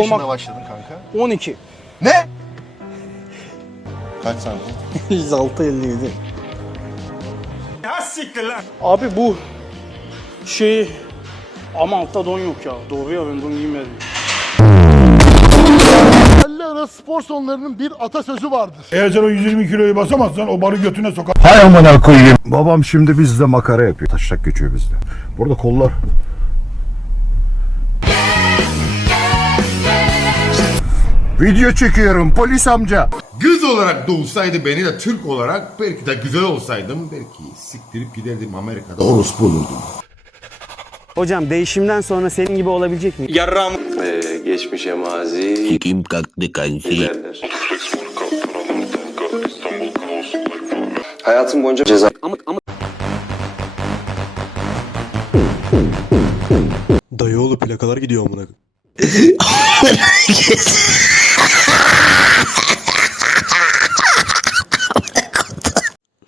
yaşında Olmak- başladın kanka? 12. Ne? Kaç santim? 106 57. Abi bu şey ama altta don yok ya. Doğru ya ben don giymedim. Mahalle arası spor salonlarının bir atasözü vardır. Eğer sen o 120 kiloyu basamazsan o barı götüne sokar. Hay amına koyayım. Babam şimdi bizde makara yapıyor. Taşak geçiyor bizde. Burada kollar. Video çekiyorum polis amca. Kız olarak doğsaydı beni de Türk olarak belki de güzel olsaydım belki siktirip giderdim Amerika'da orospu olurdum. Hocam değişimden sonra senin gibi olabilecek mi? Ee, geçmişe mazi Kim kalktı kanki? Hayatım boyunca ceza Dayıoğlu plakalar gidiyor amına.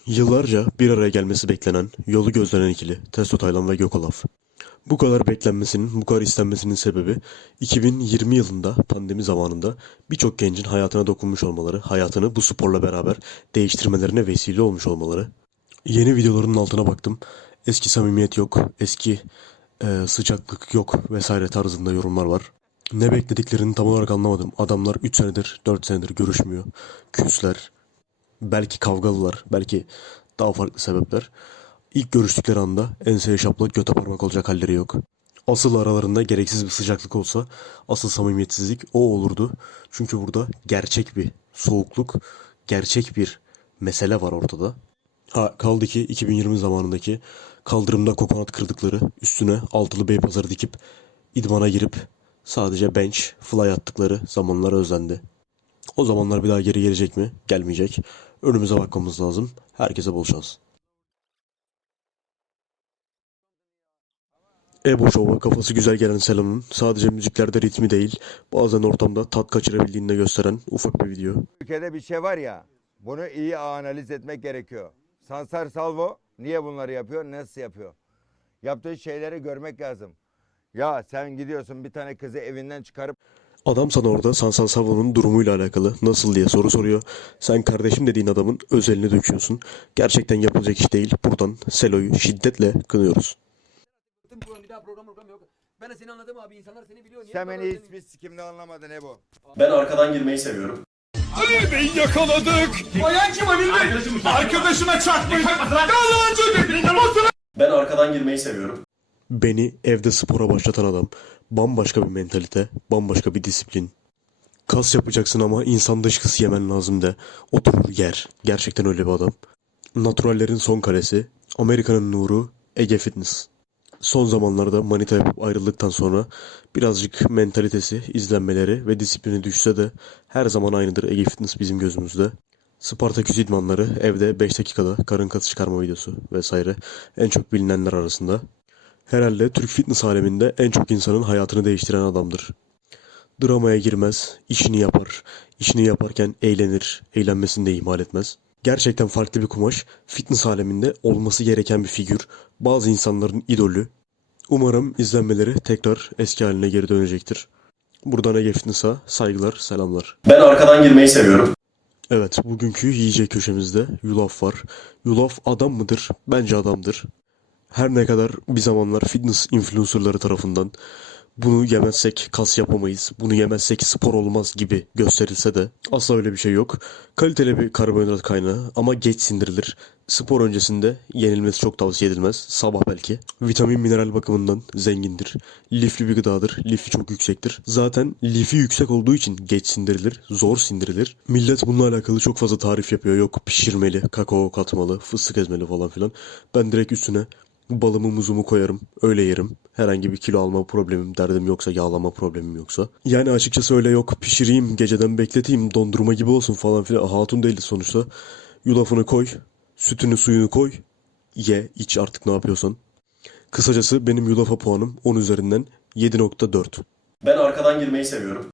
Yıllarca bir araya gelmesi beklenen, yolu gözlenen ikili Testo Taylan ve Gökolaf. Bu kadar beklenmesinin, bu kadar istenmesinin sebebi 2020 yılında pandemi zamanında birçok gencin hayatına dokunmuş olmaları, hayatını bu sporla beraber değiştirmelerine vesile olmuş olmaları. Yeni videoların altına baktım. Eski samimiyet yok, eski e, sıcaklık yok vesaire tarzında yorumlar var. Ne beklediklerini tam olarak anlamadım. Adamlar 3 senedir, 4 senedir görüşmüyor. Küsler. Belki kavgalılar, belki daha farklı sebepler. İlk görüştükleri anda enseye şaplak göte parmak olacak halleri yok. Asıl aralarında gereksiz bir sıcaklık olsa asıl samimiyetsizlik o olurdu. Çünkü burada gerçek bir soğukluk, gerçek bir mesele var ortada. Ha kaldı ki 2020 zamanındaki kaldırımda kokonat kırdıkları üstüne altılı bey pazarı dikip idmana girip sadece bench fly attıkları zamanlar özlendi. O zamanlar bir daha geri gelecek mi? Gelmeyecek. Önümüze bakmamız lazım. Herkese bol şans. Ebo Show'a kafası güzel gelen Selam'ın sadece müziklerde ritmi değil, bazen ortamda tat kaçırabildiğini de gösteren ufak bir video. Ülkede bir şey var ya, bunu iyi analiz etmek gerekiyor. Sansar Salvo niye bunları yapıyor, nasıl yapıyor? Yaptığı şeyleri görmek lazım. Ya sen gidiyorsun bir tane kızı evinden çıkarıp Adam sana orada Sansan Savo'nun durumuyla alakalı nasıl diye soru soruyor. Sen kardeşim dediğin adamın özelini döküyorsun. Gerçekten yapılacak iş değil. Buradan Selo'yu şiddetle kınıyoruz. sen beni hiçbir sikimde anlamadın Ebo. Ben arkadan girmeyi seviyorum. Ben arkadan girmeyi seviyorum. Beni evde spora başlatan adam. Bambaşka bir mentalite, bambaşka bir disiplin. Kas yapacaksın ama insan dışkısı yemen lazım de. Oturur yer. Gerçekten öyle bir adam. Naturallerin son kalesi. Amerika'nın nuru. Ege Fitness. Son zamanlarda manita yapıp ayrıldıktan sonra birazcık mentalitesi, izlenmeleri ve disiplini düşse de her zaman aynıdır Ege Fitness bizim gözümüzde. Spartaküs idmanları evde 5 dakikada karın kası çıkarma videosu vesaire en çok bilinenler arasında. Herhalde Türk fitness aleminde en çok insanın hayatını değiştiren adamdır. Dramaya girmez, işini yapar, işini yaparken eğlenir, eğlenmesini de ihmal etmez. Gerçekten farklı bir kumaş, fitness aleminde olması gereken bir figür, bazı insanların idolü. Umarım izlenmeleri tekrar eski haline geri dönecektir. Buradan Ege Fitness'a saygılar, selamlar. Ben arkadan girmeyi seviyorum. Evet, bugünkü yiyecek köşemizde yulaf var. Yulaf adam mıdır? Bence adamdır. Her ne kadar bir zamanlar fitness influencerları tarafından bunu yemezsek kas yapamayız, bunu yemezsek spor olmaz gibi gösterilse de asla öyle bir şey yok. Kaliteli bir karbonhidrat kaynağı ama geç sindirilir. Spor öncesinde yenilmesi çok tavsiye edilmez. Sabah belki. Vitamin mineral bakımından zengindir. Lifli bir gıdadır. Lifi çok yüksektir. Zaten lifi yüksek olduğu için geç sindirilir. Zor sindirilir. Millet bununla alakalı çok fazla tarif yapıyor. Yok pişirmeli, kakao katmalı, fıstık ezmeli falan filan. Ben direkt üstüne balımı muzumu koyarım. Öyle yerim. Herhangi bir kilo alma problemim, derdim yoksa, yağlama problemim yoksa. Yani açıkçası öyle yok pişireyim, geceden bekleteyim, dondurma gibi olsun falan filan. Hatun değiliz sonuçta. Yulafını koy, sütünü suyunu koy, ye, iç artık ne yapıyorsan. Kısacası benim yulafa puanım 10 üzerinden 7.4. Ben arkadan girmeyi seviyorum.